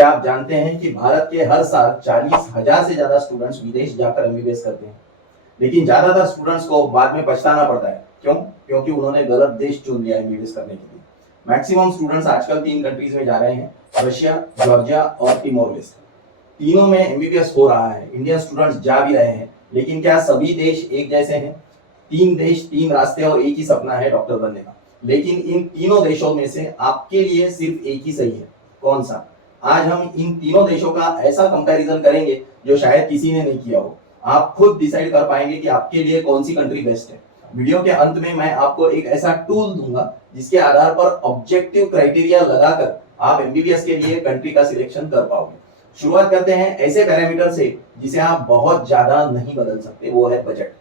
क्या आप जानते हैं कि भारत के हर साल 40,000 से ज्यादा स्टूडेंट्स विदेश जाकर एमबीबीएस करते हैं, लेकिन ज्यादातर स्टूडेंट्स को बाद में पछताना पड़ता है। क्यों? क्योंकि उन्होंने गलत देश चुन लिया एमबीबीएस करने के लिए। मैक्सिमम स्टूडेंट्स आजकल 3 कंट्रीज में जा रहे हैं, रशिया, जॉर्जिया और टिमोर लेस्टे। तीनों में एमबीबीएस हो रहा है, इंडियन स्टूडेंट्स जा भी रहे हैं, लेकिन क्या सभी देश एक जैसे हैं? 3 देश, 3 रास्ते और एक ही सपना है डॉक्टर बनने का। लेकिन इन तीनों देशों में से आपके लिए सिर्फ एक ही सही है। कौन सा? आज हम इन तीनों देशों का ऐसा कंपैरिजन करेंगे जो शायद किसी ने नहीं किया हो। आप खुद डिसाइड कर पाएंगे कि आपके लिए कौन सी कंट्री बेस्ट है। वीडियो के अंत में मैं आपको एक ऐसा टूल दूंगा जिसके आधार पर ऑब्जेक्टिव क्राइटेरिया लगाकर आप एमबीबीएस के लिए कंट्री का सिलेक्शन कर पाओगे। शुरुआत करते हैं ऐसे पैरामीटर से जिसे आप बहुत ज्यादा नहीं बदल सकते, वो है बजट।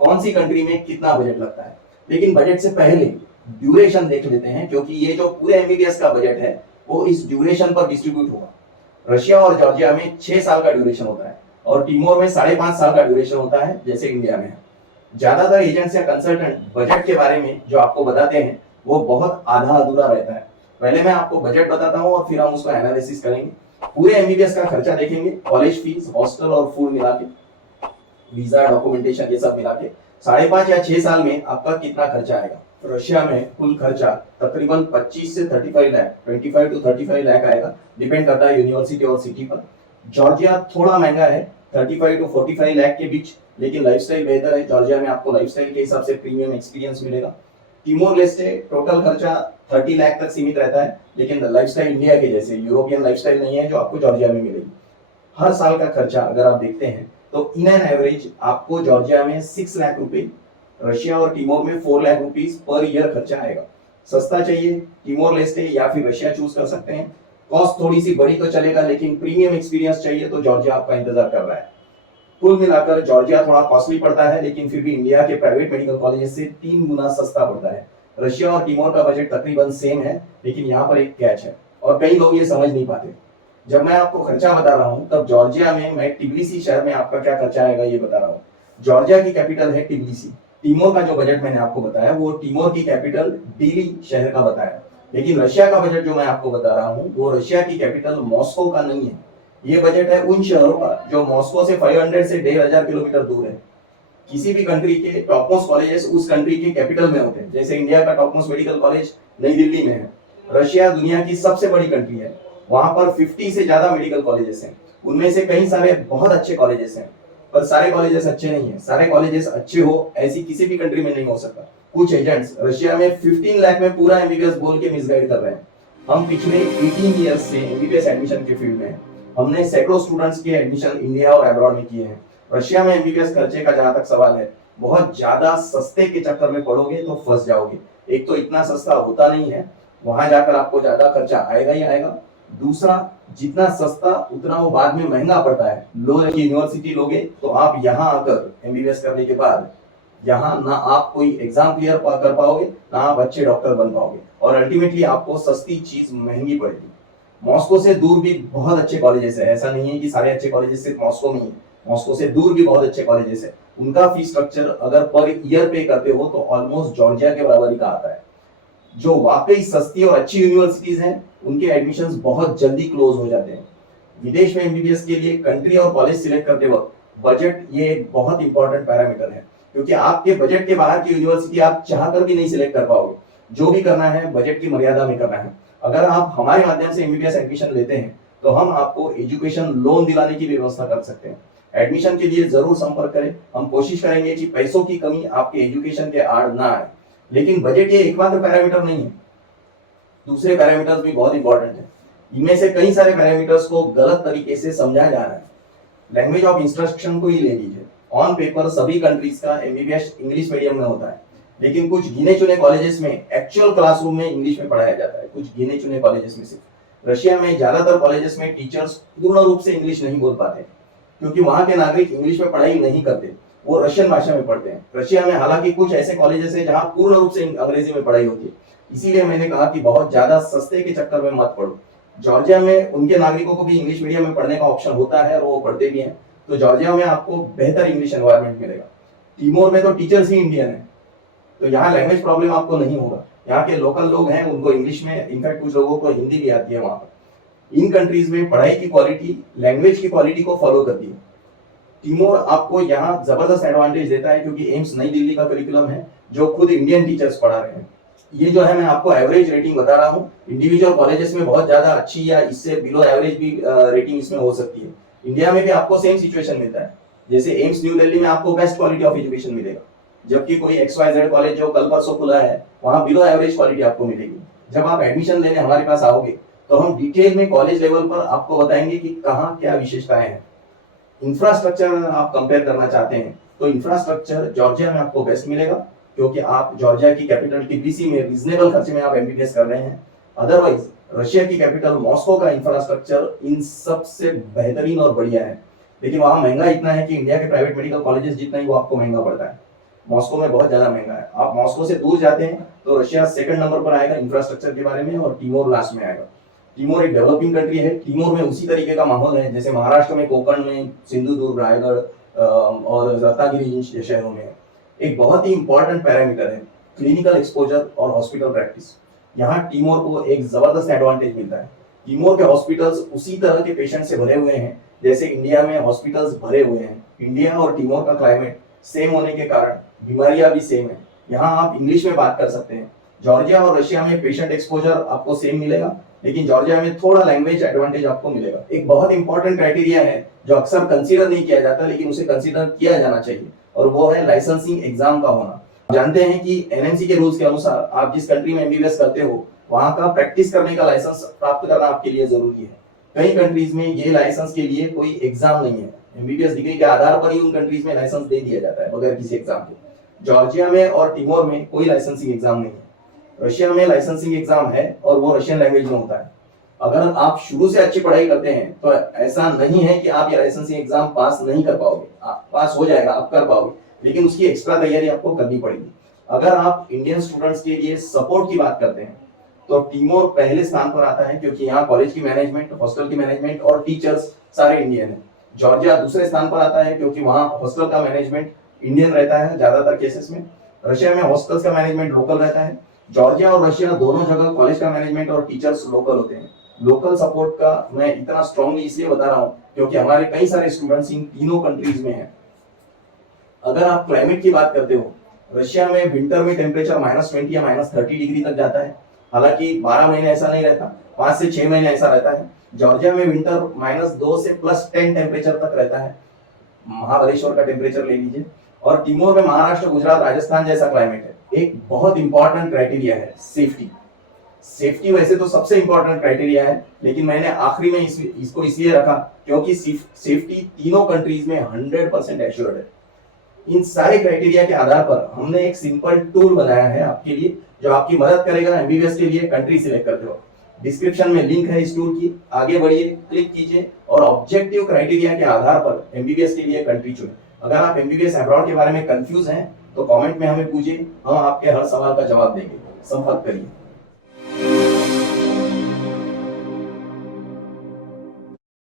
कौन सी कंट्री में कितना बजट लगता है। लेकिन बजट से पहले ड्यूरेशन देख लेते हैं, क्योंकि ये जो पूरे एमबीबीएस का बजट है वो इस ड्यूरेशन पर डिस्ट्रीब्यूट होगा। रशिया और जॉर्जिया में 6 साल का ड्यूरेशन होता है और टिमोर में 5.5 साल का ड्यूरेशन होता है, जैसे इंडिया में है। ज्यादातर एजेंट्स या कंसल्टेंट बजट के बारे में जो आपको बताते हैं वो बहुत आधा अधूरा रहता है। पहले मैं आपको बजट बताता हूँ और फिर हम उसका एनालिसिस करेंगे। पूरे एमबीबीएस का खर्चा देखेंगे, कॉलेज फीस, हॉस्टल और फूड मिला के, वीजा, डॉक्यूमेंटेशन, ये सब मिला के 5.5 या 6 साल में आपका कितना खर्चा आएगा। रशिया में कुल खर्चा तकरीबन 25 से 35 लाख, 25 to 35 लाख आएगा, डिपेंड करता है यूनिवर्सिटी और सिटी पर। जॉर्जिया थोड़ा महंगा है, 35 to 45 लाख के बीच, लेकिन लाइफस्टाइल बेहतर है। जॉर्जिया में आपको लाइफस्टाइल के हिसाब से प्रीमियम एक्सपीरियंस मिलेगा। टिमोर लेस्टे टोटल खर्चा 30 लाख तक सीमित रहता है, लेकिन लाइफस्टाइल इंडिया के जैसे यूरोपियन लाइफस्टाइल नहीं है जो आपको जॉर्जिया में मिलेगी। हर साल का खर्चा अगर आप देखते हैं तो इन एन एवरेज आपको जॉर्जिया में 6 लाख रुपए, रशिया और टिमोर में 4 लाख रुपीस पर ईयर खर्चा आएगा। सस्ता चाहिए टिमोर लेस्टे या फिर रशिया चूज कर सकते हैं। कॉस्ट थोड़ी सी बड़ी तो चलेगा, लेकिन प्रीमियम एक्सपीरियंस चाहिए तो जॉर्जिया आपका इंतजार कर रहा है। कुल मिलाकर जॉर्जिया थोड़ा कॉस्टली पड़ता है, लेकिन फिर भी इंडिया के प्राइवेट मेडिकल कॉलेज से 3 गुना सस्ता पड़ता है। रशिया और टिमोर का बजट तकरीबन सेम है, लेकिन यहाँ पर एक कैच है और कई लोग ये समझ नहीं पाते। जब मैं आपको खर्चा बता रहा हूँ तब जॉर्जिया में मैं टिबिलिसी शहर में आपका क्या खर्चा आएगा ये बता रहा हूँ। जॉर्जिया की कैपिटल है टिबिलिसी। टिमोर का जो बजट मैंने आपको बताया वो टिमोर की कैपिटल डिली शहर का बताया, लेकिन रशिया का बजट जो मैं आपको बता रहा हूँ वो रशिया की कैपिटल मॉस्को का नहीं है। ये बजट है उन शहरों का जो मॉस्को से 500 से 1500 किलोमीटर दूर है। किसी भी कंट्री के टॉप मोस्ट कॉलेजेस उस कंट्री के कैपिटल में होते हैं, जैसे इंडिया का टॉप मोस्ट मेडिकल कॉलेज नई दिल्ली में है। रशिया दुनिया की सबसे बड़ी कंट्री है, वहां पर 50 से ज्यादा मेडिकल कॉलेजेस हैं। उनमें से कई सारे बहुत अच्छे कॉलेजेस हैं, पर सारे कॉलेजेस अच्छे नहीं है। सारे कॉलेजेस अच्छे हो ऐसी किसी भी कंट्री में नहीं हो सकता। कुछ एजेंट्स रशिया में 15 लाख में पूरा एमबीबीएस बोल के मिसगाइड कर रहे हैं। हम पिछले 18 ईयर्स से एमबीबीएस एडमिशन के फील्ड में हैं। हमने सैकड़ों स्टूडेंट्स के एडमिशन इंडिया और अब्रॉड में किए हैं। रशिया में एमबीबीएस खर्चे का जहां तक सवाल है, बहुत ज्यादा सस्ते के चक्कर में पड़ोगे तो फंस जाओगे। एक तो इतना सस्ता होता नहीं है, वहां जाकर आपको ज्यादा खर्चा आएगा ही आएगा। दूसरा, जितना सस्ता उतना वो बाद में महंगा पड़ता है। लो की यूनिवर्सिटी लोगे तो आप यहाँ आकर एमबीबीएस करने के बाद यहाँ ना आप कोई एग्जाम क्लियर कर पाओगे, ना आप अच्छे डॉक्टर बन पाओगे, और अल्टीमेटली आपको सस्ती चीज महंगी पड़ेगी। मॉस्को से दूर भी बहुत अच्छे कॉलेजेस है, ऐसा नहीं है कि सारे अच्छे कॉलेजेस सिर्फ मॉस्को में ही है। मॉस्को से दूर भी बहुत अच्छे कॉलेजेस है। उनका फीस स्ट्रक्चर अगर पर ईयर पे करते हो तो ऑलमोस्ट जॉर्जिया के बराबरी का आता है। जो वाकई सस्ती और अच्छी यूनिवर्सिटीज हैं उनके एडमिशंस बहुत जल्दी क्लोज हो जाते हैं। विदेश में एमबीबीएस के लिए कंट्री और कॉलेज सिलेक्ट करते वक्त बजट ये एक बहुत इंपॉर्टेंट पैरामीटर है, क्योंकि आपके बजट के बाहर की यूनिवर्सिटी आप चाहकर भी नहीं सिलेक्ट कर पाओगे। जो भी करना है बजट की मर्यादा में करना है। अगर आप हमारे माध्यम से एमबीबीएस एडमिशन लेते हैं तो हम आपको एजुकेशन लोन दिलाने की व्यवस्था कर सकते हैं। एडमिशन के लिए जरूर संपर्क करें। हम कोशिश करेंगे कि पैसों की कमी आपके एजुकेशन के आड़ ना आए। लेकिन बजट ये एकमात्र पैरामीटर नहीं है, दूसरे पैरामीटर्स भी बहुत इंपॉर्टेंट है। इनमें से कई सारे पैरामीटर्स को गलत तरीके से समझा जा रहा है। लैंग्वेज ऑफ इंस्ट्रक्शन को ही ले लीजिए। ऑन पेपर सभी कंट्रीज का एमबीबीएस इंग्लिश मीडियम में होता है, लेकिन कुछ गिने चुने कॉलेजेस में एक्चुअल क्लासरूम में इंग्लिश में पढ़ाया जाता है, कुछ गिने चुने कॉलेजेस में सिर्फ। रशिया में ज्यादातर कॉलेजेस में टीचर्स पूर्ण रूप से इंग्लिश नहीं बोल पाते, क्योंकि वहां के नागरिक इंग्लिश में पढ़ाई नहीं करते, वो रशियन भाषा में पढ़ते हैं। रशिया में हालांकि कुछ ऐसे कॉलेजेस हैं जहां पूर्ण रूप से अंग्रेजी में पढ़ाई होती है। इसीलिए मैंने कहा कि बहुत ज्यादा सस्ते के चक्कर में मत पढ़ो। जॉर्जिया में उनके नागरिकों को भी इंग्लिश मीडियम में पढ़ने का ऑप्शन होता है और वो पढ़ते भी हैं, तो जॉर्जिया में आपको बेहतर इंग्लिश एनवायरनमेंट मिलेगा। टिमोर में तो टीचर्स ही इंडियन है, तो यहाँ लैंग्वेज प्रॉब्लम आपको नहीं होगा। यहाँ के लोकल लोग हैं, उनको इंग्लिश में, इनफैक्ट कुछ लोगों को हिंदी भी आती है वहां पर। इन कंट्रीज में पढ़ाई की क्वालिटी लैंग्वेज की क्वालिटी को फॉलो करती है। टीमोर आपको यहाँ जबरदस्त एडवांटेज देता है क्योंकि एम्स नई दिल्ली का करिकुलम है जो खुद इंडियन टीचर्स पढ़ा रहे हैं। ये जो है मैं आपको एवरेज रेटिंग बता रहा हूँ। इंडिविजुअल कॉलेजेस में बहुत ज्यादा अच्छी या इससे बिलो एवरेज भी रेटिंग इसमें हो सकती है। इंडिया में भी आपको सेम सिचुएशन मिलता है। जैसे एम्स न्यू दिल्ली में आपको बेस्ट क्वालिटी ऑफ एजुकेशन मिलेगा, जबकि कोई XYZ कॉलेज जो कल परसों खुला है वहाँ बिलो एवरेज क्वालिटी आपको मिलेगी। जब आप एडमिशन लेने हमारे पास आओगे तो हम डिटेल में कॉलेज लेवल पर आपको बताएंगे कि कहाँ क्या विशेषताएं हैं। इंफ्रास्ट्रक्चर आप कंपेयर करना चाहते हैं तो इंफ्रास्ट्रक्चर जॉर्जिया में आपको बेस्ट मिलेगा क्योंकि आप जॉर्जिया की कैपिटल टिबिलिसी में रीजनेबल खर्चे में आप एमबीबीएस कर रहे हैं। अदरवाइज रशिया की कैपिटल मॉस्को का इंफ्रास्ट्रक्चर इन सबसे बेहतरीन और बढ़िया है, लेकिन वहां महंगा इतना है कि इंडिया के प्राइवेट मेडिकल कॉलेजेस जितना ही वो आपको महंगा पड़ता है। मॉस्को में बहुत ज्यादा महंगा है। आप मॉस्को से दूर जाते हैं तो रशिया सेकंड नंबर पर आएगा इंफ्रास्ट्रक्चर के बारे में और टीमोर लास्ट में आएगा। टीमोर एक डेवलपिंग कंट्री है। टीमोर में उसी तरीके का माहौल है जैसे महाराष्ट्र में कोकण में सिंधुदुर्ग, रायगढ़ और रत्नागिरी शहरों में है। एक बहुत ही इंपॉर्टेंट पैरामीटर है क्लिनिकल एक्सपोजर और हॉस्पिटल प्रैक्टिस। यहाँ टीमोर को एक जबरदस्त एडवांटेज मिलता है। टीमोर के हॉस्पिटल्स उसी तरह के पेशेंट से भरे हुए हैं जैसे इंडिया में हॉस्पिटल्स भरे हुए हैं। इंडिया और टीमोर का क्लाइमेट सेम होने के कारण बीमारियां भी सेम है। यहाँ आप इंग्लिश में बात कर सकते हैं। जॉर्जिया और रशिया में पेशेंट एक्सपोजर आपको सेम मिलेगा, लेकिन जॉर्जिया में थोड़ा लैंग्वेज एडवांटेज आपको मिलेगा। एक बहुत इंपॉर्टेंट क्राइटेरिया है जो अक्सर कंसीडर नहीं किया जाता लेकिन उसे कंसीडर किया जाना चाहिए और वो है लाइसेंसिंग एग्जाम का होना। जानते हैं कि एनएमसी के रूल्स के अनुसार आप जिस कंट्री में एमबीबीएस करते हो वहां का प्रैक्टिस करने का लाइसेंस प्राप्त करना आपके लिए जरूरी है। कई कंट्रीज में ये लाइसेंस के लिए कोई एग्जाम नहीं है। एमबीबीएस डिग्री के आधार पर ही उन कंट्रीज में लाइसेंस दे दिया जाता है बगैर किसी एग्जाम के। जॉर्जिया में और टिमोर में कोई लाइसेंसिंग एग्जाम नहीं है। रशिया में लाइसेंसिंग एग्जाम है और वो रशियन लैंग्वेज में होता है। अगर आप शुरू से अच्छी पढ़ाई करते हैं तो ऐसा नहीं है कि आप ये लाइसेंसिंग एग्जाम पास नहीं कर पाओगे। पास हो जाएगा, आप कर पाओगे, लेकिन उसकी एक्स्ट्रा तैयारी आपको करनी पड़ेगी। अगर आप इंडियन स्टूडेंट्स के लिए सपोर्ट की बात करते हैं तो टिमोर पहले स्थान पर आता है क्योंकि यहाँ कॉलेज की मैनेजमेंट, हॉस्टल की मैनेजमेंट और टीचर्स सारे इंडियन हैं। जॉर्जिया दूसरे स्थान पर आता है क्योंकि वहाँ हॉस्टल का मैनेजमेंट इंडियन रहता है ज्यादातर केसेस में। रशिया में हॉस्टल्स का मैनेजमेंट लोकल रहता है। जॉर्जिया और रशिया दोनों जगह कॉलेज का मैनेजमेंट और टीचर्स लोकल होते हैं। लोकल सपोर्ट का मैं इतना स्ट्रांगली इसलिए बता रहा हूँ क्योंकि हमारे कई सारे स्टूडेंट्स इन तीनों कंट्रीज में हैं। अगर आप क्लाइमेट की बात करते हो, रशिया में विंटर में टेम्परेचर -20 या -30 डिग्री तक जाता है। हालांकि 12 महीने ऐसा नहीं रहता, 5 से 6 महीने ऐसा रहता है। जॉर्जिया में विंटर -2 से +10 टेम्परेचर तक रहता है। महाबलेश्वर का टेम्परेचर ले लीजिए। और टिमोर में महाराष्ट्र, गुजरात, राजस्थान जैसा क्लाइमेट है। एक बहुत इंपॉर्टेंट क्राइटेरिया है सेफ्टी। सेफ्टी वैसे तो सबसे इंपॉर्टेंट क्राइटेरिया है, लेकिन मैंने आखिरी में इसको इसलिए रखा क्योंकि सेफ्टी तीनों कंट्रीज में 100% एश्योर्ड है। इन सारे क्राइटेरिया के आधार पर हमने एक सिंपल टूल बनाया है आपके लिए जो आपकी मदद करेगा एमबीबीएस के लिए कंट्री सिलेक्ट करते हो। डिस्क्रिप्शन में लिंक है इस टूल की, आगे बढ़िए, क्लिक कीजिए और ऑब्जेक्टिव क्राइटेरिया के आधार पर एमबीबीएस के लिए कंट्री चुनें। अगर आप एमबीबीएस अब्रॉड के बारे में कंफ्यूज हैं तो कमेंट में हमें पूछिए, हम आपके हर सवाल का जवाब देंगे। संपर्क करिए।